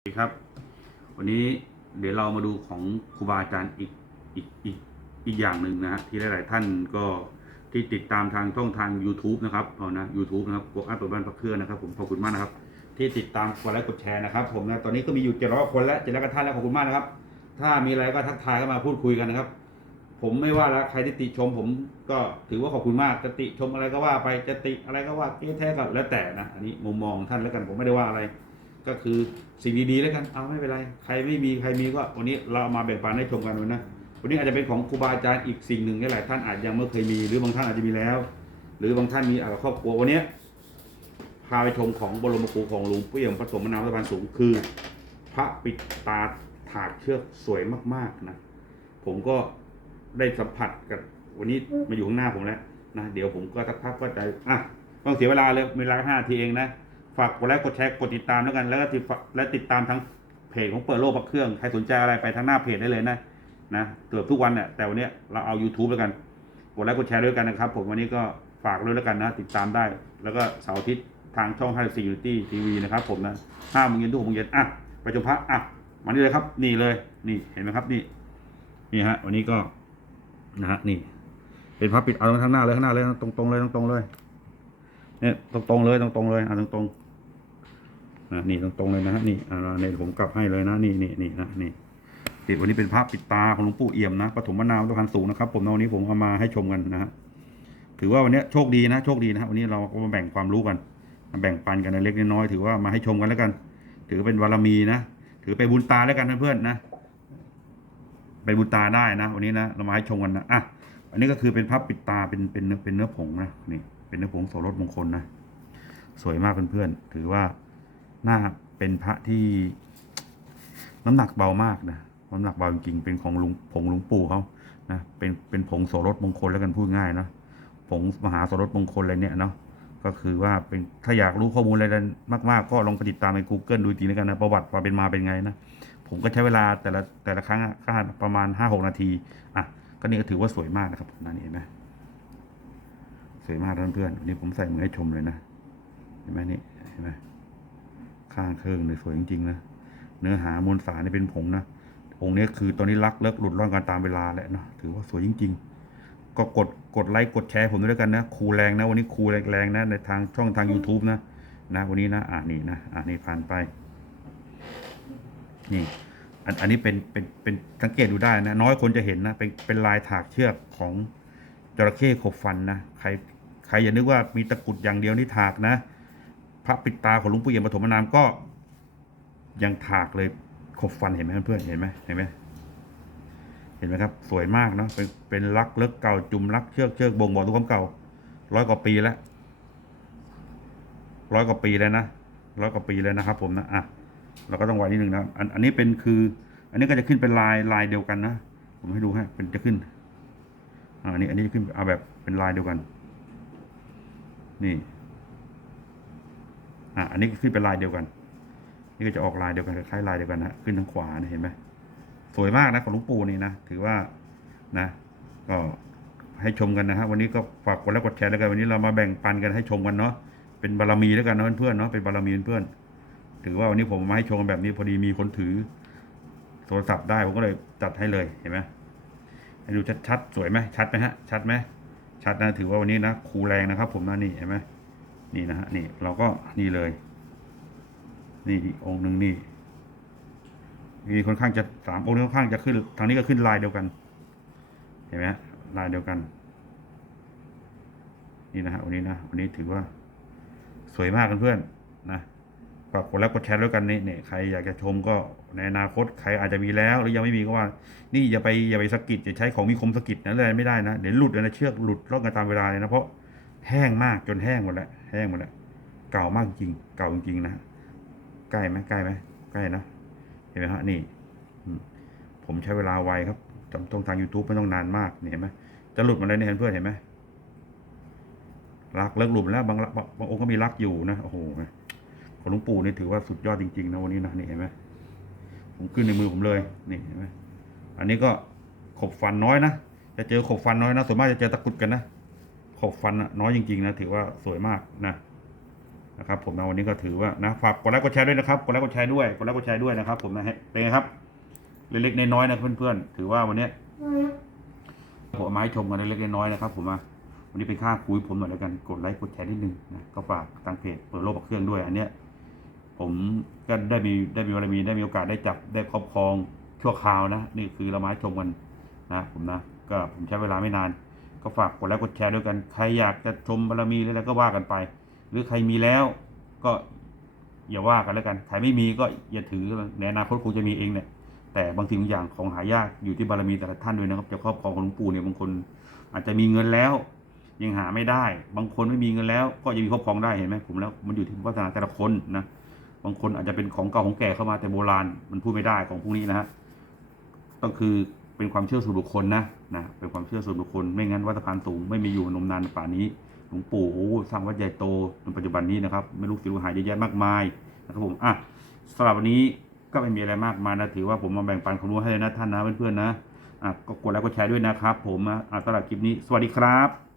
สวัสดีครับ วันนี้เดี๋ยวเรามาดูของครูบาอาจารย์อีกอีกอีกอีกอย่างหนึ่งนะฮะที่หลาย ๆ ท่านก็ที่ติดตามทางช่องทาง YouTube นะครับเอานะ YouTube นะครับกดอัพเปิดบ้านพักเครื่องนะครับ ผมขอบคุณมากนะครับ ที่ติดตามกดไลค์กดแชร์นะครับ ผมนะตอนนี้ก็มีอยู่เจ็ดร้อยคนแล้วเจ็ดร้อยกว่าท่านแล้วขอบคุณมากนะครับ ถ้ามีอะไรก็ทักทายเข้ามาพูดคุยกันนะครับ ผมไม่ว่าแล้วใครที่ติชม ผมก็ถือว่าขอบคุณมากจะติชมอะไรก็ว่าไปจะติอะไรก็ว่าเอ๊แท้ก็แล้วแต่นะอันนี้มุมมองท่านแล้วกันผมไม่ได้ว่าอะไร ก็คือสิ่งดีๆแล้วกันเอาไม่เป็นไร ใครไม่มีใครมีก็วันนี้เราเอามาแบ่งปันให้ชมกันวันนะวันนี้อาจจะเป็นของครูบาอาจารย์อีกสิ่งหนึ่งที่หลายท่านอาจยังไม่เคยมี หรือบางท่านอาจจะมีแล้ว หรือบางท่านมีอาจจะครอบครัววันนี้พาไปชมของบรมครูของหลวงปู่เอี่ยมพระสมณนามสะพานสูงคือ พระปิดตาถากเชือกสวยมากๆนะ ผมก็ได้สัมผัสกับวันนี้มาอยู่ข้างหน้าผมแล้วนะเดี๋ยวผมก็สักพักก็จะอะต้องเสียเวลาเลยเวลาห้าทีเองนะ ฝากกดไลค์กดแชร์กดติดตามแล้วกัน แล้วก็ติดและติดตามทั้งเพจของเปิดโลกพักเครื่องใครสนใจอะไรไปทางหน้าเพจได้เลยนะนะเกือบทุกวันเนี่ยแต่วันนี้เราเอา YouTube แล้วกันกดไลค์กดแชร์ด้วยกันนะครับ ผมวันนี้ก็ฝากด้วยแล้วกันนะ ติดตามได้ แล้วก็เสาร์อาทิตย์ทางช่อง54 Unity TV นะครับ ผมนะห้าโมงเย็นทุกโมงเย็นอะไปชมพระอะมานี่เลยครับ นี่เลย นี่เห็นไหมครับนี่นี่ฮะ วันนี้ก็นะฮะนี่ เป็นพระปิดเอาข้างหน้าเลยข้างหน้าเลยตรงๆเลยตรงๆเลยเนี่ยตรงๆเลยตรงๆเลยอะตรงๆ นะนี่ตรงๆเลยนะฮะนี่อ่าเนี่ยผมกลับให้เลยนะนี่นี่นี่นะนี่ติดวันนี้เป็นภาพปิดตาของหลวงปู่เอี่ยมนะปฐมมนาวตัวพันสูงนะครับ ผมวันนี้ผมเอามาให้ชมกันนะฮะถือว่าวันนี้โชคดีนะโชคดีนะวันนี้เราก็มาแบ่งความรู้กัน แบ่งปันกันเล็กน้อยถือว่ามาให้ชมกันแล้วกัน ถือเป็นบารมีนะถือไปบุญตาแล้วกันเพื่อนๆนะไปบุญตาได้นะ วันนี้นะเรามาให้ชมกันนะอะอันนี้ก็คือเป็นภาพปิดตาเป็นเป็นเนื้อเป็นเนื้อผงนะนี่เป็นเนื้อผงโสรสมงคลนะสวยมากเพื่อนๆถือว่า น่าเป็นพระที่น้ำหนักเบามากนะน้ำหนักเบาจริงๆเป็นของลุงผงลุงปู่เขานะเป็นเป็นผงโสรสมงคลแล้วกันพูดง่ายนะผงมหาโสรสมงคลอะไรเนี่ยเนาะก็คือว่าเป็นถ้าอยากรู้ข้อมูลอะไรมากๆ ก็ลองไปติดตามใน Google ดูทีแล้วกันนะประวัติความเป็นมาเป็นไงนะผมก็ใช้เวลาแต่ละแต่ละครั้งก็ประมาณห้าหกนาทีอะก็นี่ก็ถือว่าสวยมากนะครับนั่นเห็นไหมสวยมากเพื่อนๆวันนี้ผมใส่มือให้ชมเลยนะเห็นไหมนี่เห็นไหม ข้างเครื่องเลยสวยจริงๆนะเนื้อหามวลสารนี่เป็นผงนะองค์นี้คือตอนนี้รักเลิกหลุดร่อนกันตามเวลาแหล้วเนาะถือว่าสวยจริง ๆ ก็กดกดไลค์กดแชร์ผมด้วยกันนะครูแรงนะ วันนี้ครูแรงๆนะในทางช่องทาง YouTube นะนะวันนี้นะอ่านี่นะอ่านี่ผ่านไป นี่อันอันนี้เป็นเป็นเป็นสังเกตดูได้นะ น้อยคนจะเห็นนะเป็นเป็นลายถากเชือกของจระเข้ขบฟันนะใครใครอย่านึกว่ามีตะกุดอย่างเดียวนี่ถากนะ พระปิดตาของหลวงปู่เอี่ยมปฐมนามก็ ยังถากเลยขบฟันเห็นไหมเพื่อนเห็นไหมเห็นไหมเห็นไหมครับ สวยมากเนาะเป็นเป็นลักเลิกเก่าจุ่มลักเชือกเชือกบ่งบอกทุกความเก่าร้อยกว่าปีแล้วร้อยกว่าปีแล้วนะร้อยกว่าปีแล้วนะครับ ผมนะอะเราก็ต้องไว้นิดนึงนะอันอันนี้เป็นคือ อันนี้ก็จะขึ้นเป็นลายลายเดียวกันนะผมให้ดูให้เป็นจะขึ้นอ่าอันนี้อันนี้จะขึ้นเอาแบบเป็นลายเดียวกัน นี่ อะอันนี้ก็ขึ้นเป็นลายเดียวกัน นี่ก็จะออกลายเดียวกันคล้ายลายเดียวกันนะขึ้นทางขวาเนี่ยเห็นไหมสวยมากนะของลวงปูนี่นะถือว่านะ ก็ให้ชมกันนะฮะวันนี้ก็ฝากกดไลค์กดแชร์แล้วกันวันนี้เรามาแบ่งปันกันให้ชมกันเนาะเป็นบารมีแล้วกันเนาะเพื่อนๆเนาะเป็นบารมีเพื่อนถือว่าวันนี้ผมมาให้ชมกันแบบนี้พอดีมีคนถือ โทรศัพท์ได้ผมก็เลยจัดให้เลยเห็นไหมให้ดูชัดๆสวยไหมชัดไหมฮะชัดไหมชัดนะถือว่าวันนี้นะครูแรงนะครับ ผมนะนี่เห็นไหม นี่นะฮะนี่เราก็นี่เลย นี่องค์หนึ่งนี่มีค่อนข้างจะสามองค์นี้ค่อนข้างจะขึ้นทางนี้ก็ขึ้นลายเดียวกัน เห็นไหมฮะลายเดียวกัน นี่นะฮะวันนี้นะวันนี้ถือว่าสวยมากเพื่อนๆนะฝากกดไลค์กดแชร์ด้วยกันนี่เนี่ยใครอยากจะชมก็ในอนาคตใครอาจจะมีแล้ว หรือยังไม่มีก็ว่า นี่อย่าไปอย่าไปสกิดอย่าใช้ของมีคมสกิดนะอะไรไม่ได้นะเดี๋ยวหลุดเลยนะเชือกหลุดรองกันตามเวลาเลยนะเพราะ แห้งมากจนแห้งหมดแล้วแห้งหมดแล้วเก่ามากจริง เก่าจริงๆนะใกล้ไหมใกล้ไหมใกล้นะเห็นไหมฮะนี่ผมใช้เวลาไวครับจำต้องทาง YouTube ไม่ต้องนานมากนี่เห็นไหมจะหลุดมาเลยเนี่ยเห็นเพื่อนเห็นไหมรักเลิกหลุดแล้วบางบางบางองค์ก็มีรักอยู่นะโอ้โหของหลวงปู่นี่ถือว่าสุดยอดจริงๆนะวันนี้นะนี่เห็นไหมผมขึ้นในมือผมเลยนี่เห็นไหมอันนี้ก็ขบฟันน้อยนะจะเจอขบฟันน้อยนะส่วนมากจะเจอตะกรุดกันนะ ขบฟันน่ะน้อยจริง ๆ นะ ถือว่าสวยมากนะนะครับ ผมนะวันนี้ก็ถือว่านะฝากกดไลค์กดแชร์ด้วยนะครับกดไลค์กดแชร์ด้วยกดไลค์กดแชร์ด้วยนะครับ ผมนะฮะเป็นไงครับ เล็กๆน้อยๆนะเพื่อนๆถือว่าวันนี้ผมเอามาให้ชมกันเล็กๆน้อยๆนะครับผมมาวันนี้เป็นค่าคุยผมหน่อยแล้วกันกดไลค์กดแชร์นิดนึงนะก็ฝากทางเพจเปิดโลกเครื่องด้วยอันเนี้ยผมก็ได้มีได้มีบารมีได้มีโอกาสได้จับได้ครอบครองชั่วคราวนะ นี่คือเรามาให้ชมกันนะผมนะ ก็ผมใช้เวลาไม่นาน ก็ฝากกดไลค์กดแชร์ด้วยกัน ใครอยากจะชมบารมีอะไรก็ว่ากันไป หรือใครมีแล้วก็อย่าว่ากันแล้วกัน ใครไม่มีก็อย่าถือในอนาคตคงจะมีเองเนี่ย แต่บางสิ่งบางอย่างของหายากอยู่ที่บารมีแต่ละท่านด้วยนะครับ จะครอบครองของหลวงปู่เนี่ยบางคน อาจจะมีเงินแล้วยังหาไม่ได้ บางคนไม่มีเงินแล้ว ก็ยังมีครอบครองได้เห็นไหมผมแล้วมันอยู่ที่วาสนาแต่ละคนนะ บางคนอาจจะเป็นของเก่าของแก่เข้ามาแต่โบราณมันพูดไม่ได้ของพวกนี้นะฮะต้องคือ เป็นความเชื่อส่วนบุคคลนะนะเป็นความเชื่อส่วนบุคคล ไม่งั้นวัดสะพานสูงไม่มีอยู่นมนานป่านนี้หลวงปู่โอ้สร้างวัดใหญ่โตในปัจจุบันนี้นะครับไม่รู้สิรู้หายเยอะแยะมากมายนะครับผมอะสำหรับวันนี้ก็ไม่มีอะไรมากมายนะถือว่าผมมาแบ่งปันความรู้ให้นะท่านนะเพื่อนๆนะอะก็กดไลค์กดแชร์ด้วยนะครับ ผมอะสำหรับคลิปนี้สวัสดีครับ